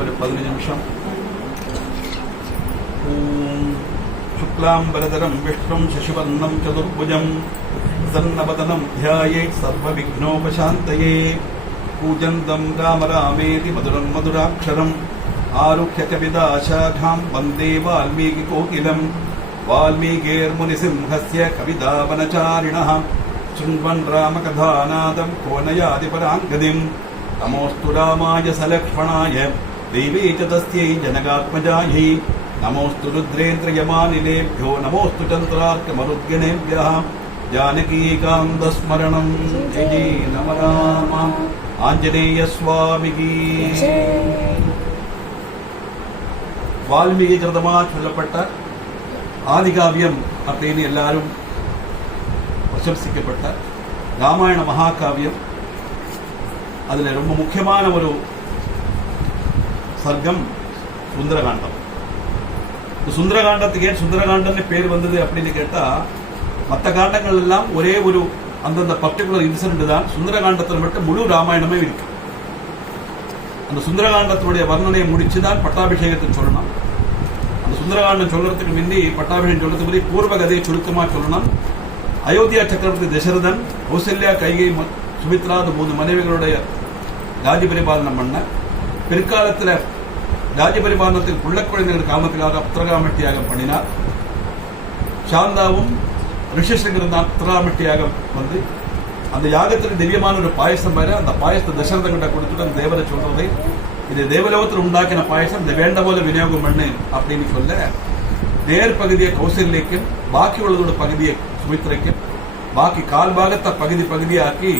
ஒரு 15 நிமிஷம். ஓம் சுக்லாம்பரதரம் விஷ்ணும் சசிவர்ணம் சதுர்புஜம் சன்னவதனம் த்யாயேத் சர்வவிக்னோபசாந்தயே பூஜந்தம் ராம ராமேதி மதுரம் மதுராட்சரம் ஆருஹ்ய கவிதாசாகாம் வந்தே வால்மீகி கோகிலம் வால்மீகேர்முனிசிம்ஹஸ்ய கவிதாவனசாரிணः शृण्वन् रामकथानादं को नयाति पराङ्गतिम् नमोऽस्तु रामाय सलक्ष्मणाय देवी च तस्यै जनकात्मजायै नमोऽस्तु रुद्रेन्द्रयमानिलेभ्यो नमोऽस्तु चन्द्रार्कमरुद्गणेभ्यः जानकीकान्तस्मरणं जय जय नम राम ஆஞ்சநேயஸ்வாமிகி. வால்மீகி கிருதமா சொல்லப்பட்ட ஆதிகாவியம் அப்படின்னு எல்லாரும் பிரசம்சிக்கப்பட்ட ராமாயண மகாகாவியம். அதுல ரொம்ப முக்கியமான ஒரு சர்க்கம் சுந்தரகாண்டம். இந்த சுந்தரகாண்டத்துக்கு ஏன் சுந்தரகாண்டம்னு பேர் வந்தது அப்படின்னு கேட்டா, மற்ற காண்டங்கள் எல்லாம் ஒரே ஒரு அந்தந்த பர்டிகுலர் இன்சிடென்ட் தான். சுந்தரகாண்டத்தில் மட்டும் முழு ராமாயணமே இருக்கு. அந்த சுந்தரகாண்டத்தினுடைய வர்ணனையை முடிச்சுதான் பட்டாபிஷேகத்தை சொல்லணும். அந்த சுந்தரகாண்டம் சொல்றதுக்கு முந்தி பட்டாபிஷேகம் சொல்றதுக்கு முந்தி பூர்வ கதையை சுருக்கமா சொல்லணும். அயோத்தியா சக்கரவர்த்தி தசரதன், கௌசல்யா, கைகை, சுமித்ரா 3 மனைவிகளுடைய ராஜ்யபரிபாலனம் பண்ண, பிற்காலத்தில் ராஜ்யபரிபாலனத்தில் புள்ள குழந்தைகள் காரணத்துக்காக புத்திரகாமட்டி யாகம் பண்ணினார். சாந்தாவும் ரிஷிசங்கரன் தான் புத்திரகாமட்டி யாகம் வந்து அந்த யாகத்தில் திவ்யமான ஒரு பாயசம் வேற. அந்த பாயசத்தை தசரதன் கிட்ட கொடுத்துட்டு அந்த தேவரை சொல்றதை, இது தேவலோகத்தில் உண்டாக்கின பாயசம், இந்த வேண்ட போல விநியோகம் பண்ணு அப்படின்னு சொல்ல, நேர் பகுதியை கௌசல்யக்கும் பாக்கி உள்ளதோட பகுதியை சுமித்திரைக்கும், பாக்கி கால் பாகத்தை பகுதியாக்கி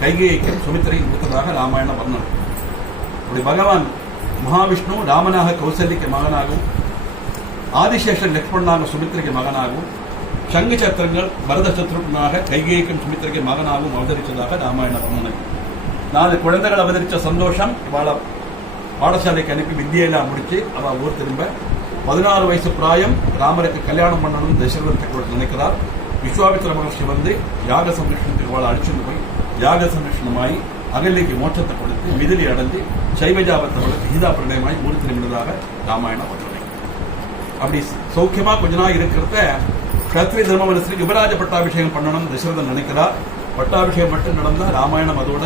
கைகேயிக்கும் சுமித்திரை கொடுத்ததாக ராமாயண வர்ணனம். அப்படி பகவான் மகாவிஷ்ணு ராமனாக கௌசல்யக்கு மகனாகவும், ஆதிசேஷன் லக்ஷ்மணனாக சுமித்திரைக்கு மகனாகவும், சங்கு சத்திரங்கள் பரத சத்ருகனாக கைகேயிக்கும் சுமித்திரைக்கு மகனாகவும் அவதரித்ததாக ராமாயண வர்ணனை. 4 குழந்தைகள் அவதரித்த சந்தோஷம். இவாள பாடசாலைக்கு அனுப்பி வித்தியெல்லாம் முடிச்சு அவ ஊர் திரும்ப 16 வயசு பிராயம். ராமருக்கு கல்யாணம் பண்ணணும் தசரதன் சக்கரவர்த்தி நினைக்கிறார். விஸ்வாமித்திர மகர்ஷி வந்து யாக சம்ரட்சணத்துக்கு வாழ அடிச்சுட்டு போய் யாக சம்ரட்சணமாயி அகலிக்கு மோட்சத்தை கொடுத்து மிதிலி அடைஞ்சு சைவஜாபத்தை வளர்த்து கீதா பிரணயமாய் ஊர் திரும்பினதாக ராமாயண வர்ணனை. அப்படி சௌக்கியமா கொஞ்ச நாள் இருக்கிறத கத்திரி தர்மவனத்துக்கு யுவராஜ பட்டாபிஷேகம் பண்ணணும் தசரதன் நினைக்கிறார். பட்டாபிஷேகம் மட்டும் நடந்தா ராமாயணம் அதோட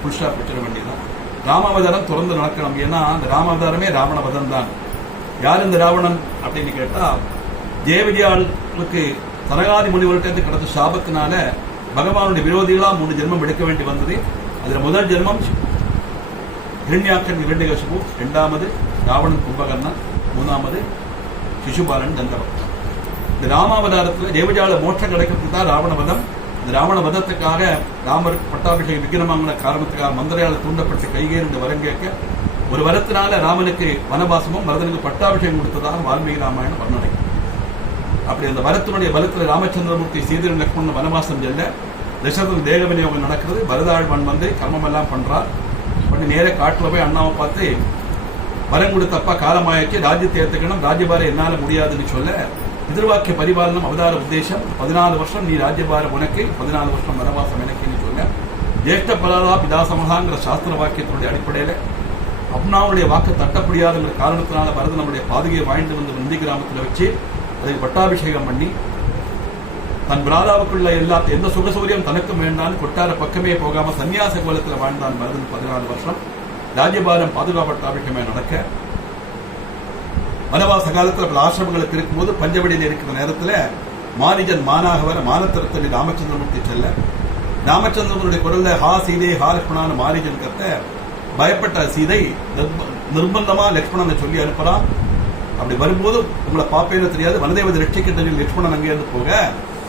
புருஷா பெற்றிட வேண்டியதான். ராமாவதாரம் தொடர்ந்து நடக்கணும். ஏன்னா அந்த ராமாவதாரமே ராவணவதம் தான். யார் இந்த ராவணன் அப்படின்னு கேட்டா, ஜெயவிஜயாளுக்கு சனகாதி முனிவர்கிட்ட கிடைத்த சாபத்தினால பகவானுடைய விரோதிகளா 3 ஜென்மம் எடுக்க வேண்டி வந்தது. அதுல முதல் ஜென்மம் ஹிரண்யாக்கன் இரண்யகசிபு, 2வது ராவணன் கும்பகர்ணன், 3வது சிசுபாலன் தண்டபக்தன். இந்த ராமாவதாரத்தில் தேவஜால மோட்சம் கிடைக்கிறதுக்கு தான் ராவணவதம். இந்த ராவண வதத்துக்காக ராமர் பட்டாபிஷேக விக்ரமங்கிற காரணத்துக்காக மந்திரையால் தூண்டப்பட்டு கைகேறிந்து வரம் கேட்க, ஒரு வரத்தினால ராமனுக்கு வனவாசமும் பரதனுக்கு பட்டாபிஷேகம் கொடுத்ததாக வால்மீகி ராமாயண வர்ணனை. அப்படி அந்த வரத்தினுடைய பலத்தில் ராமச்சந்திரமூர்த்தி சீதரன் லக்ஷ்மணன் வனவாசம் செல்ல, தசரதன் தேக விநியோகம் நடக்கிறது. பரதாழ்வன் வந்து கர்மம் எல்லாம் பண்றார். பண்ணி நேர காட்டுல போய் அண்ணாவை பார்த்து வரம் கொடுத்தப்பா காலமாயிடுச்சு, ராஜ்யத்தை ஏற்றுக்கணும், ராஜ்யபாரம் என்னால முடியாதுன்னு சொல்ல, எதிர்வாக்கிய பரிபாலனம் அவதார உத்தேசம் 14 வருஷம் நீ ராஜ்யபாரம் உனக்கு, 14 வருஷம் வனவாசம் எனக்குன்னு சொல்ல, ஜேஷ்ட பலாதா பிதாசமகாங்கிற சாஸ்திர வாக்கியத்தினுடைய அடிப்படையில அப்னாவுடைய வாக்கு தட்டப்படியாதுங்கிற காரணத்தினால பரதன் நம்முடைய பாதுகையை வாழ்ந்து வந்து நந்தி கிராமத்தில் வச்சு அதை பட்டாபிஷேகம் பண்ணி, தன் பிராதாவுக்குள்ள எந்த சுகசூரியம் தனக்கும் வேண்டான்னு கொட்டார பக்கமே போகாம சன்னியாச கோலத்தில் வாழ்ந்தான் பரதன் 14 வருஷம். ராஜ்யபாரம் பாதுகாப்பட்டாபிஷேகமே நடக்க, வனவாச காலத்தில் பல ஆசிரமங்களுக்கு இருக்கும்போது பஞ்சவடியில் இருக்கிற நேரத்தில் மாரிஜன் மானாக வர மானத்திரத்தில் ராமச்சந்திரமூர்த்தி செல்ல, ராமச்சந்திரனுடைய குரல்ல ஹா சீதை ஹா லக்ஷ்மணான மாரிஜன் கத்த பயப்பட்ட சீதை நிர்பந்தமா லக்ஷ்மணனை சொல்லி அனுப்புறான். அப்படி வரும்போது உங்களை பாப்பேன்னு தெரியாது, வனதேவதை ரட்சிக்கின்ற லட்சுமணன் அங்கேருந்து போக,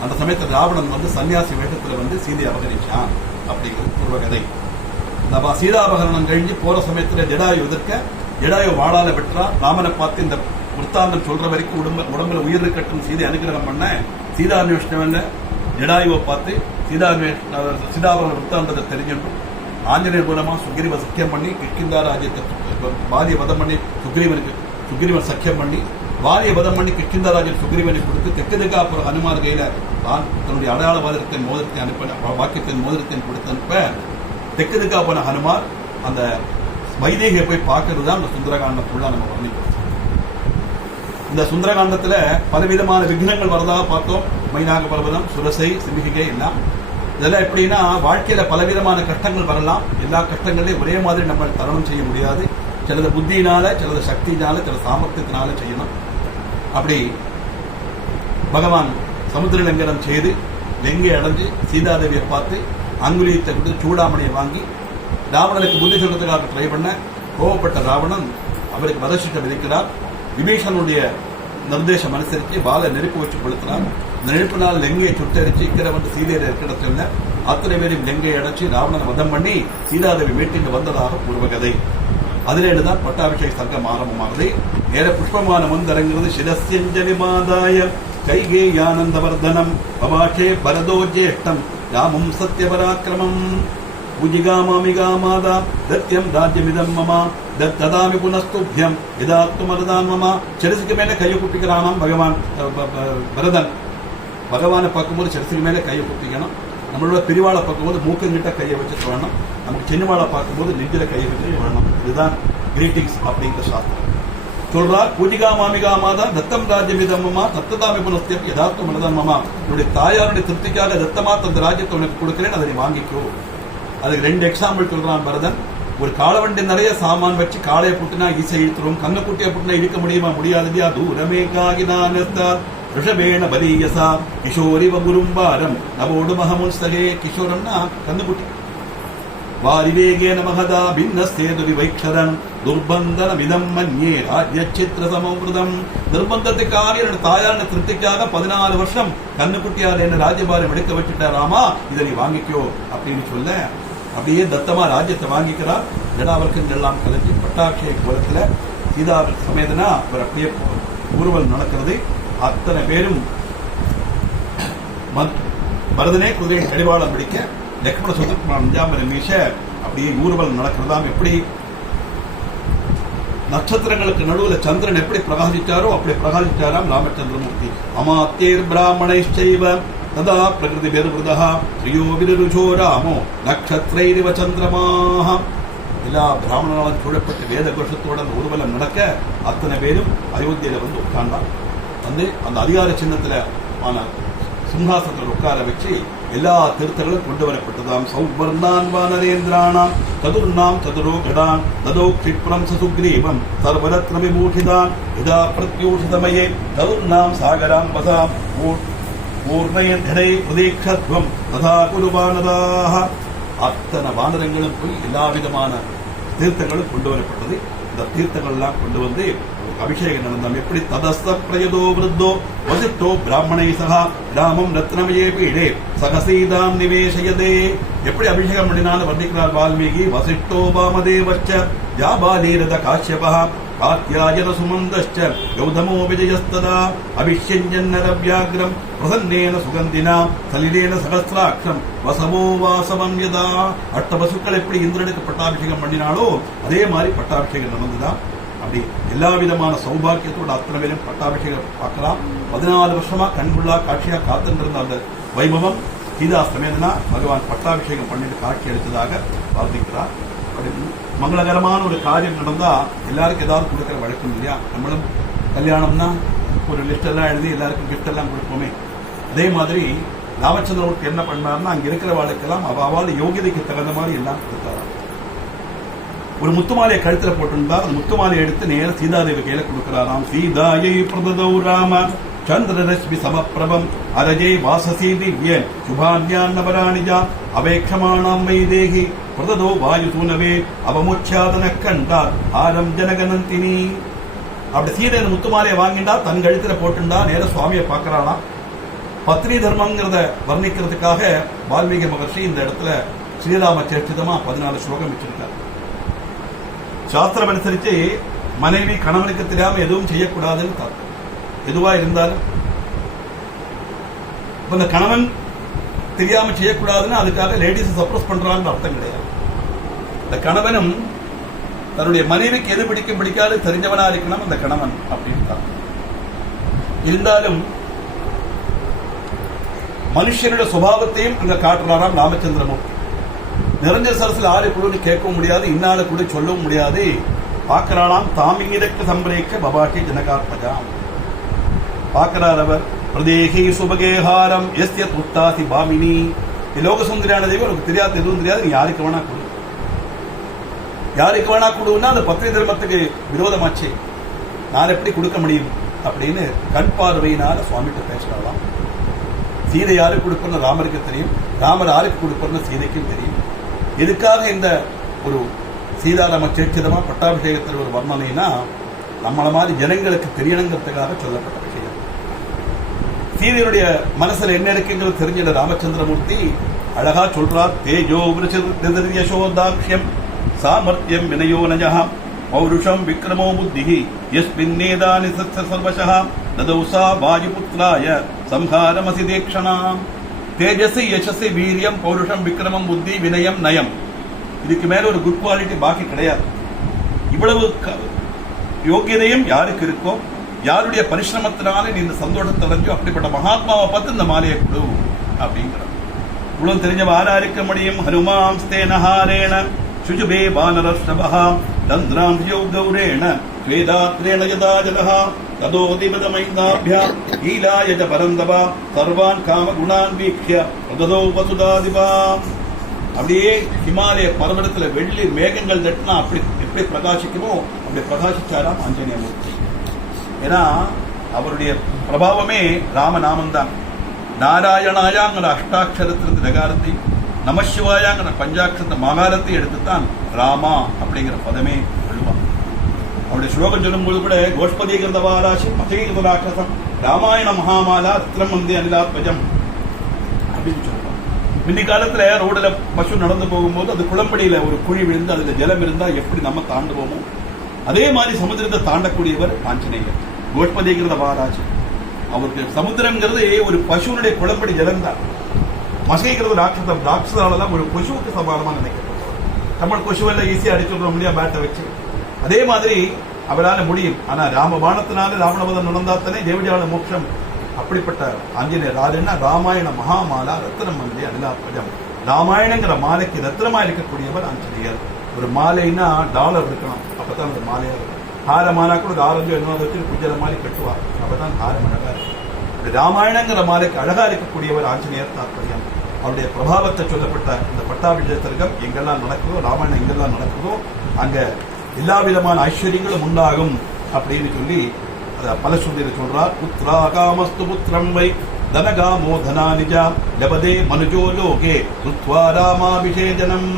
அந்த சமயத்தில் ராவணன் வந்து சன்னியாசி வேஷத்துல வந்து சீதை அபகரிச்சான் அப்படிங்கிறது பூர்வ கதை. நம்ம சீதாபகரணம் கழிஞ்சு போற சமயத்துல ஜடாயு எதிர்க்க, ஜடாயு வாழால வெற்றா. ராமனை பார்த்து இந்த விற்த்தாந்தம் சொல்ற வரைக்கும் உடம்புல உயிர் இருக்கட்டும் சீதை அனுகிரகம் பண்ண, சீதான்வேஷணம் ஜடாயுவை பார்த்து சீதாபகரண விற்த்தாந்தத்தை தெரிஞ்சிடும். ஆஞ்சநேயர் மூலமா சுக்ரீவ சக்கியம் பண்ணி கிஷ்கிந்தா ராஜ்யத்தை பாதிய வதம் பண்ணி சுக்ரீவன் சக்கியம் பண்ணி வாலிய வதம் பண்ணி கிஷ்கிந்தா ராஜ்யம் சுக்ரீவனை கொடுத்து தெற்கு திக்காப்புறம் ஹனுமார் கையில தான் தன்னுடைய அடையாள வாதத்தின் மோதிரத்தை அனுப்ப வாக்கியத்தின் மோதிரத்தின் கொடுத்து அனுப்ப, தெற்கு திக்கா போன ஹனுமார் அந்த வைதேகியை போய் பார்க்கறது தான் இந்த சுந்தரகாண்டத்துள்ள நம்ம வர்ணிக்கிறோம். இந்த சுந்தரகாண்டத்துல பலவிதமான விக்னங்கள் வரதா பார்த்தோம். மைனாக பர்வதம், சுரசை, சிமிகை எல்லாம். இதெல்லாம் எப்படின்னா வாழ்க்கையில பலவிதமான கஷ்டங்கள் வரலாம். எல்லா கஷ்டங்களையும் ஒரே மாதிரி நம்ம தரணம் செய்ய முடியாது. சிலது புத்தியினால, சிலது சக்தியினால, சில சாமர்த்தியத்தினால செய்யணும். அப்படி பகவான் சமுத்திர லங்கனம் செய்து லெங்கை அடைஞ்சு சீதாதேவியை பார்த்து அங்குலியத்தை கொடுத்து சூடாமணியை வாங்கி ராவணனுக்கு புத்தி சொல்றதுக்காக ட்ரை பண்ண கோவப்பட்ட ராவணன் அவருக்கு வதசிட்ட விதிக்கிறார். விபீஷனுடைய நிர்தேசம் அனுசரித்து பாலை நெருப்பு வச்சு கொளுத்தினார். இந்த நெருப்பினால் லெங்கையை சுட்டரிச்சு இக்கரை வந்து சீதையை இருக்கிற அத்தனை பேரையும் லெங்கையை அடைச்சு ராவணனை வதம் பண்ணி சீதாதேவி மீட்டிங்க வந்ததாக பூர்வகதை. அதிலேதான் பட்டாபிஷேக சங்கம் ஆரம்பமானது. நேர புஷ்பமானம் வந்தரங்கிறது. சிரஸ்யஞ்சலிமாதாய கைகேயானந்தவர்தனம் பவாஷே பரதோ ஜேஷ்டம் ராமம் சத்யபராக்கிரமம் பூஜிகாமாமிகாமாதா தத்யம் தாஜ்யமிதம் மமா ததாமி புனஸ்துபியம் இதாத்துமரதான் மமா. சிரசுக்கு மேல கையை குட்டிக்கிறானாம் பகவான் பரதன். பகவானை பார்க்கும்போது சிரசுக்கு மேல கையை குட்டிக்கணும். நம்மளோட பிரிவாளை பார்க்கும்போது மூக்கங்கிட்ட கையை வச்சு சொல்லணும். நமக்கு சின்னவாளை பார்க்கும்போது நெஞ்சில கையை வச்சு சொல்லணும். இதுதான் கிரீட்டிங்ஸ் அப்படிங்கிற சாஸ்திரம் சொல்றா. பூஜிகா மாமிகா மாதா தத்தம் ராஜ்யமிதம்மா தத்ததாமி புனஸ்தியம் யதார்த்தம் மனதான் மாமா. என்னுடைய தாயாருடைய திருப்திக்காக தத்தமா தந்த ராஜ்யத்தை உனக்கு கொடுக்கிறேன், அதை வாங்கிக்கோ. அதுக்கு 2 எக்ஸாம்பிள் சொல்றான் பரதன். ஒரு காலவண்டி நிறைய சாமான் வச்சு காளையை புட்டினா ஈசை இழுத்துரும், கண்ணு குட்டியை புட்டினா இழுக்க முடியுமா? முடியாதுயா. தூரமே காகினான் ரிஷபேண பலீயசா கிஷோரிவ குரும்பாரம் நவோடு மகமுன்ஸ்தகே. கிஷோரம்னா கண்ணுக்குட்டி. வாரிவேகேன மகதா பின்னஸ்தேதுரி வைக்ஷரன் துர்பந்தனமிதம் மன்யே ராஜ்யச்சித்திர சமோகிருதம். நிர்பந்தத்துக்காக என்னோட தாயார் திருப்திக்காக 14 வருஷம் கண்ணுக்குட்டியார் என்ன ராஜ்யபாரம் எடுக்க வச்சுட்டாராமா, இதை நீ வாங்கிக்கோ அப்படின்னு சொல்ல அப்படியே தத்தமா ராஜ்யத்தை வாங்கிக்கிறார். ஜடாவர்க்கங்கள் எல்லாம் கலைஞ்சு பட்டாபிஷேக கோலத்துல சீதா சமேதனா அவர் அப்படியே ஊர்வலம் நடக்கிறது. அத்தனை பேரும் பரதனே குதிரையை கடிவாளம் பிடிக்க லக்ஷ்மண சுதர்மன் அஞ்சாமரை மீச அப்படியே ஊர்வலம் நடக்கிறதாம். எப்படி நட்சத்திரங்களுக்கு நடுவில் சந்திரன் எப்படி பிரகாசிச்சாரோ அப்படி பிரகாசிச்சாராம் ராமச்சந்திரமூர்த்தி. அமாத்தேர் பிராமணைச்சைவ ததா பிரகிருதி பெருதா ஸ்ரீயோ விருஷோ ராமோ நட்சத்திரைரிவ சந்திரமாக. எல்லா பிராமணர்களும் சூழப்பட்டு வேத கோஷத்தோட ஊர்வலம் நடக்க அத்தனை பேரும் அயோத்தியில வந்து உட்கார்ந்தார். வந்து அந்த அதிகார சின்னத்துல ஆன சிம்ஹாசனத்தில் உட்கார வச்சு எல்லா திருத்தங்களும் கொண்டு வரப்பட்டதாம். சௌவர்ணான் வானரேந்திரானாம் சதுர்ணாம் சதுரோ கடான் ததோ க்ஷிப்ரம் சசுக்ரீவம் சர்வரத்ன விமூஷிதான் யதா பிரத்யூஷிதமயே ததுர்ணாம் சாகராம் வசாம் பூர்ணயடை பிரதீக்ஷத்வம் ததா குருவானதாக. அத்தனை வானரங்களும் போய் எல்லா விதமான தீர்த்தங்களும் கொண்டு வரப்பட்டது. இந்த தீர்த்தங்கள் எல்லாம் கொண்டு வந்து அபிஷேகம் நடந்தோம். எப்படி ததஸ்த பிரயதோ விருத்தோ வசிஷ்டோ பிராமணை சகா ராமம் ரத்னமயே பீடே சகசீதாம் நிவேசயதே. எப்படி அபிஷேகம் பண்ணினாலும் வர்ணிக்கிறார் வால்மீகி. வசிஷ்டோ வாமதேவச்ச ஜாபாலீரத காஷ்யபா காத்யாயன சுமந்தश्च கௌதமோ விஜயஸ்ததா அபிஷ்யஞ்சன்னரவ்யாக்ரம் பிரசன்னேன சுகந்தினா சலிலேன சகஸ்ராட்சம் வசவோ வாசவம் யதா. அஷ்டவசுக்கள் எப்படி இந்திரனுக்கு பட்டாபிஷேகம் பண்ணினாலோ அதே மாதிரி பட்டாபிஷேகம் நடந்துதான். அப்படி எல்லா விதமான சௌபாக்கியத்தோட அத்தனை பேரும் பட்டாபிஷேகம் பார்க்கலாம். 14 வருஷமா கண்குள்ளா காட்சியா காத்துருந்த அந்த வைபவம் சீதா சமேதனா பகவான் பட்டாபிஷேகம் பண்ணிட்டு காட்சி அளித்ததாக வர்ணிக்கிறார். மங்களகரமான ஒரு காரியம் நடந்தா எல்லாருக்கும் ஏதாவது கொடுக்கிற வழக்கம் இல்லையா? நம்மளும் கல்யாணம்னா ஒரு லிஸ்ட் எல்லாம் எழுதி எல்லாருக்கும் கிஃப்ட் எல்லாம் கொடுப்போமே. அதே மாதிரி ராமச்சந்திரனுக்கு என்ன பண்ணாருன்னா அங்க இருக்கிற வாழ்க்கெல்லாம் அவள் யோகியதைக்கு தகுந்த மாதிரி எல்லாம் கொடுத்தாராம். ஒரு முத்துமாலையை கழுத்துல போட்டிருந்தா அந்த முத்துமாலையை எடுத்து நேர சீதாதேவி கையில கொடுக்கிறாராம். சீதாயை பிரததௌ ராம சந்திரரஷ்மி சமப்பிரபம் அரஜை வாசசி திவ்யன் சுபான்யான் நபராணிஜா அவேக்ஷமானாம் வைதேகி பிரததோ வாயு சூனவே அவமுச்சாதன கண்டார் ஆரம் ஜனகனந்தினி. அப்படி சீதை முத்துமாலையை வாங்கிண்டா தன் கழுத்துல போட்டுண்டா நேர சுவாமியை பார்க்கறானா. பத்னி தர்மங்கிறத வர்ணிக்கிறதுக்காக வால்மீகி மகர்ஷி இந்த இடத்துல ஸ்ரீராம சரித்திரமா 14 ஸ்லோகம் வச்சிருக்கார். சாஸ்திரம் அனுசரிச்சு மனைவி கணவனுக்கு தெரியாம எதுவும் செய்யக்கூடாதுன்னு தப்பு. எதுவா இருந்தாலும் இந்த கணவன் தெரியாம செய்யக்கூடாதுன்னு அதுக்காக லேடிஸ் சப்ரஸ் பண்றான்னு அர்த்தம் கிடையாது. இந்த கணவனும் தன்னுடைய மனைவிக்கு எது பிடிக்கும் பிடிக்காது தெரிஞ்சவனா இருக்கணும் அந்த கணவன் அப்படின்னு. இருந்தாலும் மனுஷனுடைய சுபாவத்தையும் அங்க காட்டுறாராம் ராமச்சந்திரமூர்த்தி. நிரஞ்சன சரஸ்ல ஆறு கூட கேட்கவும் முடியாது, இன்னால கூட சொல்லவும் முடியாது. பார்க்கிறாளாம் தாமிரக்க சம்பிரேக்க பபாட்டி ஜனகாத்மஜாம். பார்க்கிறார் அவர், பிரதேகி சுபகேஹாரம் எஸ்ய துத்தாசி பாமினி. லோக சுந்தரியான தேவி உனக்கு தெரியாது, எதுவும் தெரியாது, நீ யாருக்கு வேணா கொடு, யாருக்கு வேணா கொடுன்னா அந்த பத்னி தர்மத்துக்கு விரோதமாச்சு, நான் எப்படி கொடுக்க முடியும் அப்படின்னு கண் பார்வையினால சுவாமிகிட்ட பேசுறாளாம். சீதை யாருக்கு கொடுப்பன்னு ராமருக்கு தெரியும், ராமர் யாருக்கு கொடுப்பன்னு சீதைக்கும் தெரியும். எதுக்காக இந்த ஒரு சீதாராம சேட்சிதமா பட்டாபிஷேகத்தில் ஒரு வர்ணனைனா நம்மள மாதிரி ஜனங்களுக்கு தெரியணுங்கிறதுக்காக சொல்லப்பட்ட விஷயம். சீதையுடைய மனசுல என்ன இருக்குங்கிறது தெரிஞ்ச ராமச்சந்திரமூர்த்தி அழகா சொல்றார். தேஜோ யசோதாக்ஷ்யம் சாமர்த்தியம் வினயோ நஜஹ பௌருஷம் விக்ரமோ புத்திஹி யஸ்மின்னேதானி சர்வசஹ ததௌசா வாயுபுத்ராய சம்ஹாரமசி தேக்ஷணாம். தேஜசி யசசி வீரியம் பௌருஷம் விக்ரமம் புத்தி வினயம் நயம். இதுக்கு மேல ஒரு குட் குவாலிட்டி பாக்கி கிடையாது. இவ்வளவு யோகியதையும் யாருக்கு இருக்கோ, யாருடைய பரிசிரமத்தினால நீ இந்த சந்தோஷத்தை அடைஞ்சோ அப்படிப்பட்ட மகாத்மாவை பார்த்து இந்த மாலையை கொடு அப்படிங்கிற. இவ்வளவு தெரிஞ்சவ ஆரா இருக்க முடியும். ஹனுமாம் ஸ்தேனஹாரேண சுஜுபே வானரஷ்ணபஹா தந்திராம் கௌரேண வேதாத்ரேண யதா ஜலஹா ததோதிபதமைந்தாபியா ஈலாயஜ பரந்தபா சர்வான் காம குணான் வீக்ஷ்ய பிரததோ வசுதாதிபா. அப்படியே ஹிமாலய பர்வதத்துல வெள்ளி மேகங்கள் தட்டினா அப்படி எப்படி பிரகாசிக்குமோ அப்படி பிரகாசிச்சாராம் ஆஞ்சநேயமூர்த்தி. ஏன்னா அவருடைய பிரபாவமே ராமநாமம் தான். நாராயணாயாங்கிற அஷ்டாட்சரத்திலிருந்து நகாரத்தை, நமசிவாயாங்கிற பஞ்சாட்சரத்தை மகாரத்தை எடுத்துத்தான் ராமா அப்படிங்கிற பதமே சொல்லுவான். அவருடைய ஸ்லோகம் சொல்லும்போது கூட கோஷ்பதீகிருத வாராசி மதீகிருத ராட்சசம் ராமாயண மகாமாலா ரத்னம் வந்தே அனிலாத்மஜம் அப்படின்னு சொல்லுவாங்க. முந்தி காலத்துல ரோடுல பசு நடந்து போகும்போது அது குளம்படியில ஒரு குழி விழுந்து அதுல ஜலம் இருந்தா எப்படி நம்ம தாண்டுவோமோ அதே மாதிரி சமுத்திரத்தை தாண்டக்கூடியவர் ஆஞ்சநேயர். கோஷ்பதீகிருத வாராசி. அவருக்கு சமுத்திரம்ங்கிறது ஒரு பசுனுடைய குளம்படி ஜலம் தான். மசைகிறது ராட்சசம், ராட்சசாலதான் ஒரு கொசுவுக்கு சமானமா நினைக்கப்பட்டவர். நம்ம கொசுவெல்லாம் ஈஸியா அடிச்சுடுற முடியாது பேட்டை வச்சு. அதே மாதிரி அவரால் முடியும். ஆனா ராமபாணத்தினால ராவணவதம் நடந்தாத்தனே தேவஜால மோட்சம். அப்படிப்பட்ட ஆஞ்சநேயர் யாருன்னா ராமாயண மகாமாலா ரத்னம் வந்தே அனிலாத்மஜம். ராமாயணங்கிற மாலைக்கு ரத்னமா இருக்கக்கூடியவர் ஆஞ்சநேயர். ஒரு மாலைன்னா டாலர் இருக்கணும், அப்பதான் அந்த மாலையா இருக்கும். ஹார மாலா கூட ஒரு ஆரஞ்சு என்ன வச்சு குஜர மாலை கட்டுவார், அப்பதான் ஹாரம் அழகா இருக்கும். ராமாயணங்கிற மாலைக்கு அழகா இருக்கக்கூடியவர் ஆஞ்சநேயர் தாற்பயம். அவருடைய பிரபாவத்தை சொல்லப்பட்ட இந்த பட்டாபிஷேகம் எங்கெல்லாம் நடக்குதோ, ராமாயணம் எங்கெல்லாம் நடக்குதோ அங்க எல்லா விதமான ஐஸ்வர்யங்களும் உண்டாகும் அப்படின்னு சொல்லி பல சொல்லியில சொல்றார். புத்ரா காமஸ்து புத்திரம் வை தனகாமோ தனா நிஜா லபதே மனுஜோ லோகே சுத்வா ராமாபிஷேஜனம்.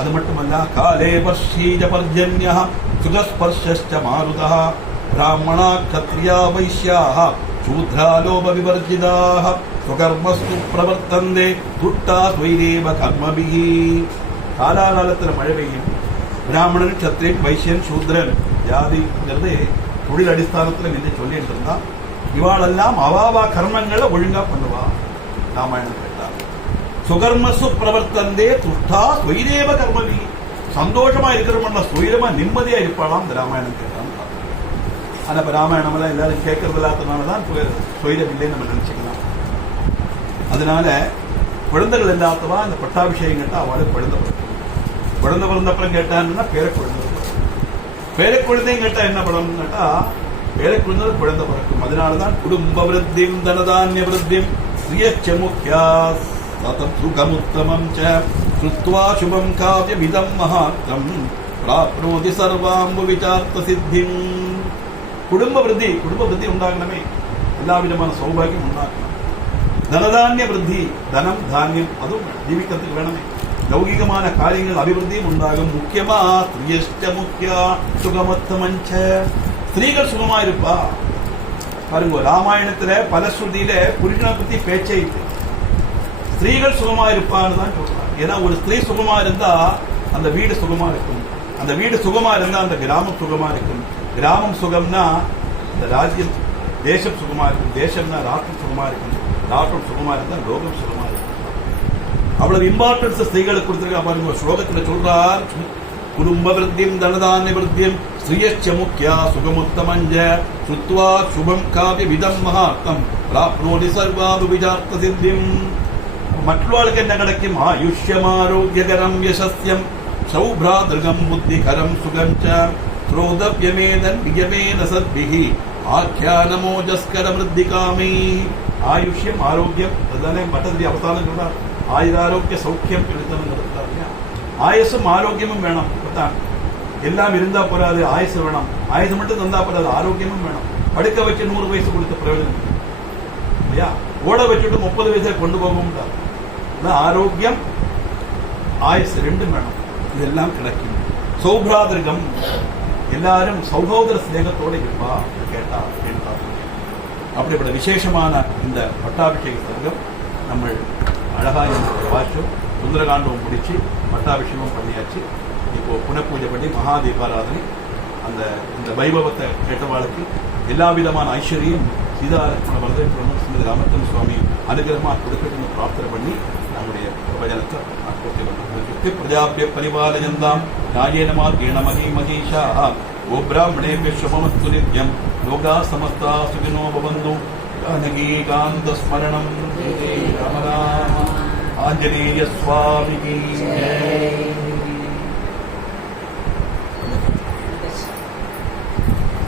அது மட்டுமல்ல, காலே வர்ஷீஜ பர்ஜன்யः சுகஸ்பர்ஷஸ்ச மாருதः பிராமணா க்ஷத்ரியா வைஷ்யாः சூத்ரா லோப விவர்ஜிதாः சுகர்மஸ்து பிரவர்த்தந்தே துட்டா ஸ்வைரேவ கர்மபிஹ. காலாகாலத்தில் மழை பெய்யும். பிராமணன் க்ஷத்ரியன் வைசியன் சூத்ரன் ஜாதிங்கிறது தொழில் அடிஸ்தானத்தில் நின்று சொல்லிட்டு இருந்தா இவாளெல்லாம் அவாவா கர்மங்களை ஒழுங்கா பண்ணுவா. ராமாயணம் கேட்டார். சுகர்மசு பிரவர்த்தந்தே துஷ்டா ஸ்வைரேவ கர்மபி. சந்தோஷமா இருக்கிறவங்க சுயமா நிம்மதியா இருப்பாளாம் இந்த ராமாயணம் கேட்டான். ஆனா இப்ப ராமாயணம் எல்லாம் எல்லாரும் கேட்கறது இல்லாதனாலதான் சுயரம் இல்லைன்னு நம்ம நினைச்சுக்கலாம். அதனால குழந்தைகள் இல்லாதவா இந்த பட்டாபிஷேகம் கேட்டா அவளுக்கு குழந்தை பிறக்கும். குழந்தை பிறந்தப்புறம் கேட்டான்னா பேர குழந்தை, பேர குழந்தையும் கேட்டா என்ன படம் கேட்டா பேர குழந்தை குழந்தை பிறக்கும். அதனாலதான் குடும்ப விருத்தியும் தனதானிய விருத்தியும் ஸ்ரீயச்ச முக்கியா சதம் சுகமுத்தமம் ச சுத்வா சுபம் காவ்யமிதம் மகாத்ரம் பிராப்னோதி சர்வாம்பு விசார்த்த சித்திம். குடும்ப விருத்தி உண்டாகணுமே, எல்லா விதமான சௌபாகியம் உண்டாகணும். தனதானிய விருத்தி, தனம் தானியம் அதுவும் ஜீவிக்கிறதுக்கு வேணுமே. லௌகிகமான காரியங்கள் அபிவிருத்தியும் உண்டாகும். முக்கியமா ஸ்ரீயஷ்ட முக்கியா சுகமத்தமஞ்ச. ஸ்திரீகள் சுகமா இருப்பா. பாருங்க, ராமாயணத்துல பல ஸ்ருதியில புருஷனை பத்தி பேச்சே இல்லை. ஸ்திரீகள் சுகமா இருப்பான்னு தான் சொல்றாங்க. ஏன்னா ஒரு ஸ்திரீ சுகமா இருந்தா அந்த வீடு சுகமா இருக்கும். அந்த வீடு சுகமா இருந்தா அந்த கிராமம் சுகமா இருக்கும். கிராமம் சுகம்னா இந்த ராஜ்யம் தேசம் சுகமா இருக்கும். தேசம்னா ராஷ்டிரம் சுகமா இருக்கும். ராஷ்டிரம் சுகமா இருந்தா லோகம் சுகமா இருக்கும். அவ்வளவு இம்பார்ட்டன்ஸ் ஸ்திரீகளுக்கு கொடுத்திருக்கா பாருங்க. ஸ்லோகத்துல சொல்றார், குடும்ப விருத்தியும் தனதானிய விருத்தியும் ஸ்ரீயச்ச முக்கியா சுகமுத்தமஞ்ச சுத்வா சுபம் காவிய விதம் மகார்த்தம் பிராப்னோதி சர்வாபு விசார்த்த சித்திம். മറ്റുള്ളവർക്ക് എന്നെ കിടക്കും ആയുഷ്യമാരോഗ്യകരം യശസ്യം സൗഭ്രാതൃകം ബുദ്ധികരം സുഖം ച ശ്രോതവ്യമേതൻ വിയമേന സദ്ഭിഹി ആഖ്യാനമോജസ്കര വൃദ്ധികാമേ. ആയുഷ്യം ആരോഗ്യം അതുതന്നെ മറ്റതിന്റെ അവസാനം കണ്ട ആയുരാരോഗ്യ സൗഖ്യം എഴുത്തണം നടത്താറില്ല. ആയുസ്സും ആരോഗ്യമും വേണം. എല്ലാം ഇരുന്നാ പോരാതെ ആയുസ് വേണം. ആയുസ് மட்டும் തന്നാ പോരാതെ ആരോഗ്യമും വേണം. പടുക്ക വെച്ച് 100 വയസ്സ് കൊടുത്ത പ്രയോജനം இல்லையா? ஓட வச்சுட்டு 30 வயசை கொண்டு போக முடியாது. ஆரோக்கியம் ஆயுஸ் ரெண்டும் வேணும். இதெல்லாம் கிடைக்கும். சௌப்ராதிருகம் எல்லாரும் சகோதர ஸ்நேகத்தோட இருப்பா கேட்டா அப்படிப்பட்ட விசேஷமான இந்த பட்டாபிஷேக சங்கம் நம்ம அழகாக வாச்சோம். சுந்தரகாண்டமும் முடிச்சு பட்டாபிஷேகம் பண்ணியாச்சு. இப்போ புனப்பூஜை பண்ணி மகா தீபாராதனை அந்த இந்த வைபவத்தை கேட்டவாளுக்கு எல்லா விதமான ஐஸ்வர்யம் சீதாலட்சுமண வரதேஸ்வரனும் ஸ்ரீமதி ராமச்சந்திர சுவாமி அனுகிரகமாக கொடுக்கணும்னு பிரார்த்தனை பண்ணி நம்முடைய பிரபஜனத்தை பிரஜாபிய பரிபாலயந்தாம் ராஜேன மார்கேண மகீமகீஷா கோபிராமணேபிய சுபமஸ்து நித்யம் லோகா சமஸ்தா சுகினோ பவந்து ஜானகீகாந்த ஸ்மரணம் ராம ராம ஆஞ்சநேய சுவாமிகி.